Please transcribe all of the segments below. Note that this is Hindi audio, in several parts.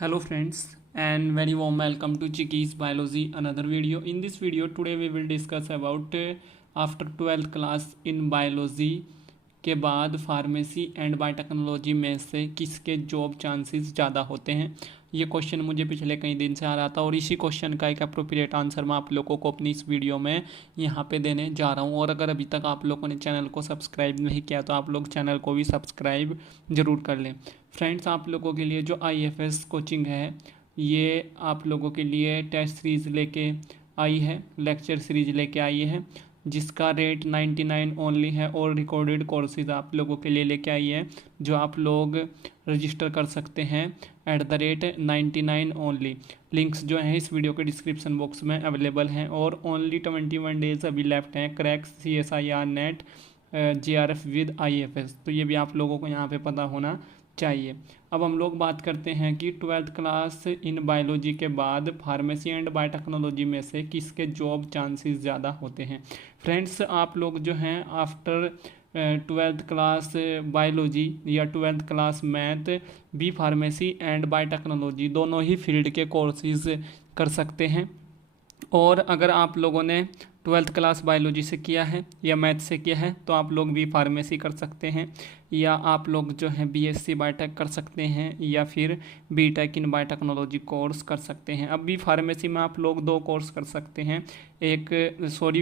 Hello friends and very warm welcome to Chickies Biology another video. In this video today we will discuss about after 12th class in biology के बाद फार्मेसी एंड बायोटेक्नोलॉजी में से किसके जॉब चांसेस ज़्यादा होते हैं। ये क्वेश्चन मुझे पिछले कई दिन से आ रहा था और इसी क्वेश्चन का एक अप्रोप्रिएट आंसर मैं आप लोगों को अपनी इस वीडियो में यहाँ पे देने जा रहा हूँ। और अगर अभी तक आप लोगों ने चैनल को सब्सक्राइब नहीं किया तो आप लोग चैनल को भी सब्सक्राइब ज़रूर कर लें। फ्रेंड्स, आप लोगों के लिए जो IFS कोचिंग है ये आप लोगों के लिए टेस्ट सीरीज़ लेके आई है, लेक्चर सीरीज लेके आई है जिसका रेट 99 ओनली है और रिकॉर्डेड कोर्सेज आप लोगों के लिए लेके आई है जो आप लोग रजिस्टर कर सकते हैं @99 ओनली। लिंक्स जो हैं इस वीडियो के डिस्क्रिप्शन बॉक्स में अवेलेबल हैं और ओनली 21 डेज अभी लेफ्ट हैं। Crack CSIR net JRF with IFS, तो ये भी आप लोगों को यहाँ पे पता होना चाहिए। अब हम लोग बात करते हैं कि 12th क्लास इन बायोलॉजी के बाद फार्मेसी एंड बायोटेक्नोलॉजी में से किसके जॉब चांसेस ज़्यादा होते हैं। फ्रेंड्स, आप लोग जो हैं आफ्टर 12th क्लास बायोलॉजी या 12th class math B pharmacy and biotechnology दोनों ही फील्ड के कोर्सेज कर सकते हैं। और अगर आप लोगों ने 12th क्लास बायोलॉजी से किया है या मैथ से किया है तो आप लोग भी फार्मेसी कर सकते हैं या आप लोग जो है BSc बायोटेक कर सकते हैं या फिर BTech इन बायोटेक्नोलॉजी कोर्स कर सकते हैं। अब भी फार्मेसी में आप लोग दो कोर्स कर सकते हैं।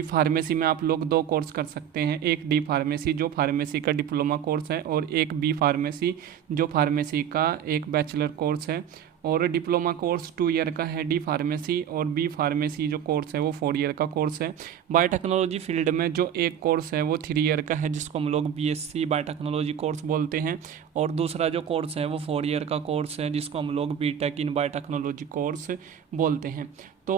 फार्मेसी में आप लोग दो कोर्स कर सकते हैं, एक डी फार्मेसी जो फार्मेसी का डिप्लोमा कोर्स है और एक बी फार्मेसी जो फार्मेसी का एक बैचलर कोर्स है। और डिप्लोमा कोर्स 2 ईयर का है डी फार्मेसी और बी फार्मेसी जो कोर्स है वो 4 ईयर का कोर्स है। बायोटेक्नोलॉजी फील्ड में जो एक कोर्स है वो 3 ईयर का है जिसको हम लोग BSc बायोटेक्नोलॉजी कोर्स बोलते हैं और दूसरा जो कोर्स है वो 4 ईयर का कोर्स है जिसको हम लोग BTech इन बायोटेक्नोलॉजी कोर्स बोलते हैं। तो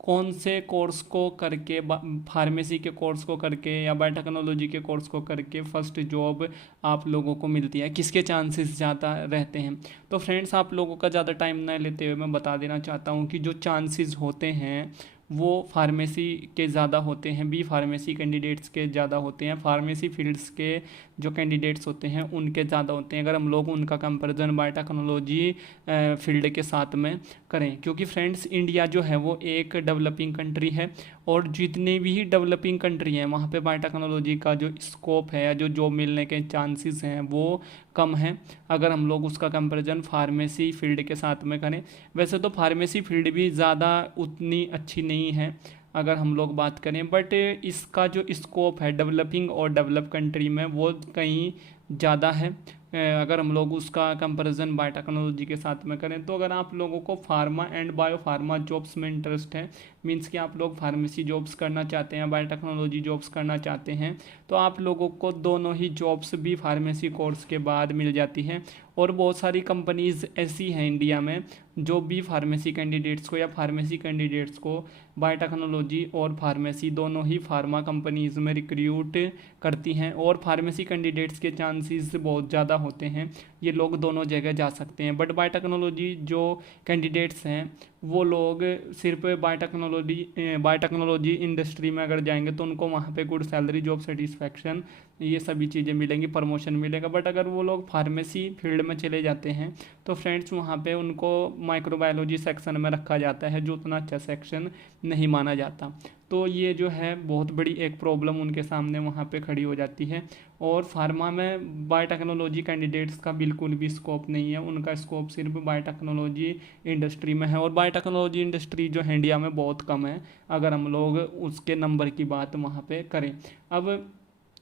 कौन से कोर्स को करके, फार्मेसी के कोर्स को करके या बायोटेक्नोलॉजी के कोर्स को करके फर्स्ट जॉब आप लोगों को मिलती है, किसके चांसेस ज़्यादा रहते हैं। तो फ्रेंड्स, आप लोगों का ज़्यादा टाइम न लेते हुए मैं बता देना चाहता हूँ कि जो चांसेस होते हैं वो फार्मेसी के ज़्यादा होते हैं, बी फार्मेसी कैंडिडेट्स के ज़्यादा होते हैं, फार्मेसी फील्ड्स के जो कैंडिडेट्स होते हैं उनके ज़्यादा होते हैं अगर हम लोग उनका कंपैरिजन बायोटेक्नोलॉजी फील्ड के साथ में करें। क्योंकि फ्रेंड्स, इंडिया जो है वो एक डेवलपिंग कंट्री है और जितनी भी डेवलपिंग कंट्री हैं वहाँ पे बायोटेक्नोलॉजी का जो स्कोप है, जो जॉब मिलने के चांसेस हैं वो कम है अगर हम लोग उसका कंपैरिजन फार्मेसी फील्ड के साथ में करें। वैसे तो फार्मेसी फील्ड भी ज़्यादा उतनी अच्छी नहीं है अगर हम लोग बात करें, बट इसका जो स्कोप है डेवलपिंग और डेवलप कंट्री में वो कहीं ज़्यादा है अगर हम लोग उसका कंपैरिजन बायोटेक्नोलॉजी के साथ में करें। तो अगर आप लोगों को pharma and bio pharma jobs में इंटरेस्ट है, मींस कि आप लोग फार्मेसी जॉब्स करना चाहते हैं, बायोटेक्नोलॉजी जॉब्स करना चाहते हैं, तो आप लोगों को दोनों ही जॉब्स भी फार्मेसी कोर्स के बाद मिल जाती हैं। और बहुत सारी कंपनीज़ ऐसी हैं इंडिया में जो भी फार्मेसी कैंडिडेट्स को या फार्मेसी कैंडिडेट्स को बायोटेक्नोलॉजी और फार्मेसी दोनों ही फार्मा कंपनीज़ में रिक्रूट करती हैं और फार्मेसी कैंडिडेट्स के चांसेस बहुत ज़्यादा होते हैं, ये लोग दोनों जगह जा सकते हैं। बट बायोटेक्नोलॉजी जो कैंडिडेट्स हैं वो लोग सिर्फ बायोटेक्नोलॉजी इंडस्ट्री में अगर जाएंगे तो उनको वहाँ पे गुड सैलरी, जॉब सेटिस्फैक्शन, ये सभी चीज़ें मिलेंगी, प्रमोशन मिलेगा। बट अगर वो लोग फार्मेसी फील्ड में चले जाते हैं तो फ्रेंड्स वहाँ पे उनको माइक्रोबायोलॉजी सेक्शन में रखा जाता है जो उतना अच्छा सेक्शन नहीं माना जाता। तो ये जो है बहुत बड़ी एक प्रॉब्लम उनके सामने वहाँ पे खड़ी हो जाती है। और फार्मा में बायोटेक्नोलॉजी कैंडिडेट्स का बिल्कुल भी स्कोप नहीं है, उनका स्कोप सिर्फ बायोटेक्नोलॉजी इंडस्ट्री में है और बायोटेक्नोलॉजी इंडस्ट्री जो है इंडिया में बहुत कम है अगर हम लोग उसके नंबर की बात वहाँ पे करें। अब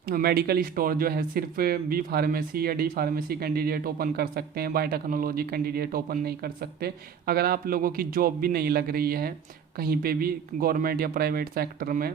मेडिकल स्टोर जो है सिर्फ बी फार्मेसी या डी फार्मेसी कैंडिडेट ओपन कर सकते हैं, बायोटेक्नोलॉजी कैंडिडेट ओपन नहीं कर सकते। अगर आप लोगों की जॉब भी नहीं लग रही है कहीं पे भी गवर्नमेंट या प्राइवेट सेक्टर में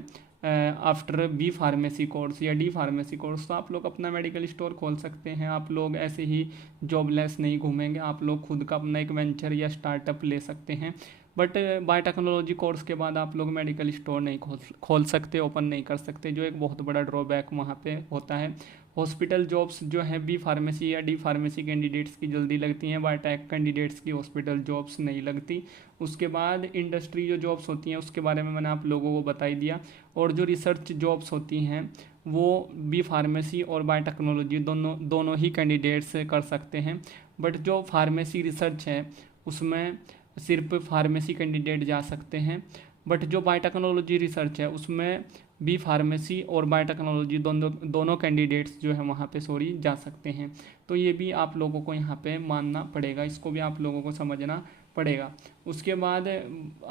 आफ्टर बी फार्मेसी कोर्स या डी फार्मेसी कोर्स, तो आप लोग अपना मेडिकल स्टोर खोल सकते हैं। आप लोग ऐसे ही जॉबलेस नहीं घूमेंगे, आप लोग खुद का अपना एक वेंचर या स्टार्टअप ले सकते हैं। बट बायोटेक्नोलॉजी कोर्स के बाद आप लोग मेडिकल स्टोर नहीं खोल सकते, ओपन नहीं कर सकते, जो एक बहुत बड़ा ड्रॉबैक वहाँ पे होता है। हॉस्पिटल जॉब्स जो है बी फार्मेसी या डी फार्मेसी कैंडिडेट्स की जल्दी लगती हैं, बायोटेक कैंडिडेट्स की हॉस्पिटल जॉब्स नहीं लगती। उसके बाद इंडस्ट्री जो जॉब्स होती हैं उसके बारे में मैंने आप लोगों को बता ही दिया। और जो रिसर्च जॉब्स होती हैं वो बी फार्मेसी और बायोटेक्नोलॉजी दोनों ही कैंडिडेट्स कर सकते हैं। बट जो फार्मेसी रिसर्च है उसमें सिर्फ फार्मेसी कैंडिडेट जा सकते हैं। बट जो बायोटेक्नोलॉजी रिसर्च है उसमें बी फार्मेसी और बायोटेक्नोलॉजी दोनों कैंडिडेट्स जो है वहाँ पे जा सकते हैं। तो ये भी आप लोगों को यहाँ पे मानना पड़ेगा, इसको भी आप लोगों को समझना पड़ेगा। उसके बाद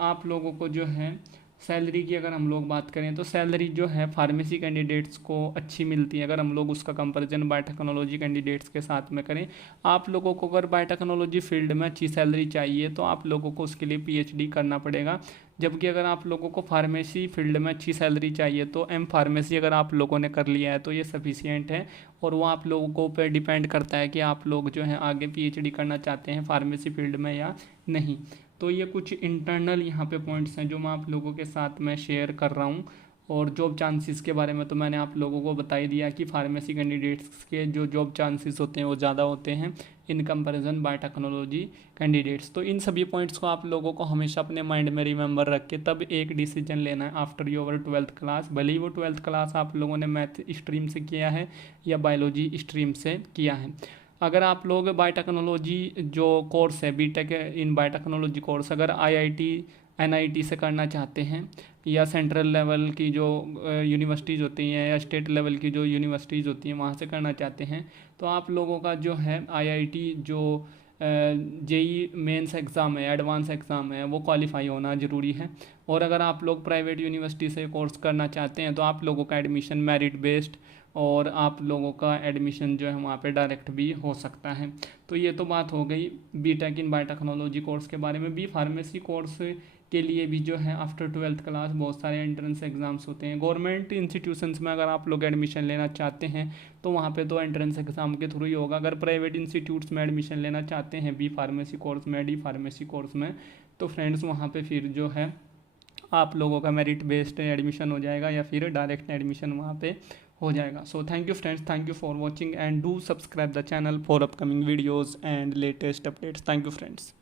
आप लोगों को जो है सैलरी की अगर हम लोग बात करें तो सैलरी जो है फार्मेसी कैंडिडेट्स को अच्छी मिलती है। अगर हम लोग उसका कंपैरिजन बायोटेक्नोलॉजी कैंडिडेट्स के साथ में करें, आप लोगों को अगर बायोटेक्नोलॉजी फील्ड में अच्छी सैलरी चाहिए तो आप लोगों को उसके लिए पीएचडी करना पड़ेगा। जबकि अगर आप लोगों को फार्मेसी फील्ड में अच्छी सैलरी चाहिए तो एम फार्मेसी अगर आप लोगों ने कर लिया है तो ये सफिशियंट है। और वो आप लोगों को पे डिपेंड करता है कि आप लोग जो है आगे पीएचडी करना चाहते हैं फार्मेसी फील्ड में या नहीं। तो ये कुछ इंटरनल यहाँ पे पॉइंट्स हैं जो मैं आप लोगों के साथ में शेयर कर रहा हूँ। और जॉब चांसेस के बारे में तो मैंने आप लोगों को बता ही दिया कि फार्मेसी कैंडिडेट्स के जो जॉब चांसेस होते हैं वो ज़्यादा होते हैं इन कंपैरिजन बायोटेक्नोलॉजी कैंडिडेट्स। तो इन सभी पॉइंट्स को आप लोगों को हमेशा अपने माइंड में रिमेंबर रख के तब एक डिसीजन लेना है आफ्टर योर 12th क्लास। भले ही वो 12th क्लास आप लोगों ने मैथ स्ट्रीम से किया है या बायोलॉजी स्ट्रीम से किया है। अगर आप लोग बायोटेक्नोलॉजी जो कोर्स है बीटेक इन बायोटेक्नोलॉजी कोर्स अगर आईआईटी एनआईटी से करना चाहते हैं या सेंट्रल लेवल की जो यूनिवर्सिटीज़ होती हैं या स्टेट लेवल की जो यूनिवर्सिटीज़ होती हैं वहाँ से करना चाहते हैं तो आप लोगों का जो है आईआईटी जो जेई मेंस एग्ज़ाम है एडवांस एग्ज़ाम है वो क्वालिफाई होना ज़रूरी है। और अगर आप लोग प्राइवेट यूनिवर्सिटी से कोर्स करना चाहते हैं तो आप लोगों का एडमिशन मेरिट बेस्ड और आप लोगों का एडमिशन जो है वहाँ पे डायरेक्ट भी हो सकता है। तो ये तो बात हो गई बीटेक इन बायोटेक्नोलॉजी कोर्स के बारे में। बी फार्मेसी कोर्स के लिए भी जो है आफ्टर 12th क्लास बहुत सारे एंट्रेंस एग्ज़ाम्स होते हैं। गवर्नमेंट इंस्टीट्यूशंस में अगर आप लोग एडमिशन लेना चाहते हैं तो वहाँ पे तो एंट्रेंस एग्ज़ाम के थ्रू ही होगा। अगर प्राइवेट इंस्टीट्यूट्स में एडमिशन लेना चाहते हैं बी फार्मेसी कोर्स में डी फार्मेसी कोर्स में तो फ्रेंड्स वहाँ पे फिर जो है आप लोगों का मेरिट बेस्ड एडमिशन हो जाएगा या फिर डायरेक्ट एडमिशन वहाँ पे हो जाएगा। So thank you friends, thank you for watching and do subscribe the channel for upcoming videos and latest updates. Thank you friends.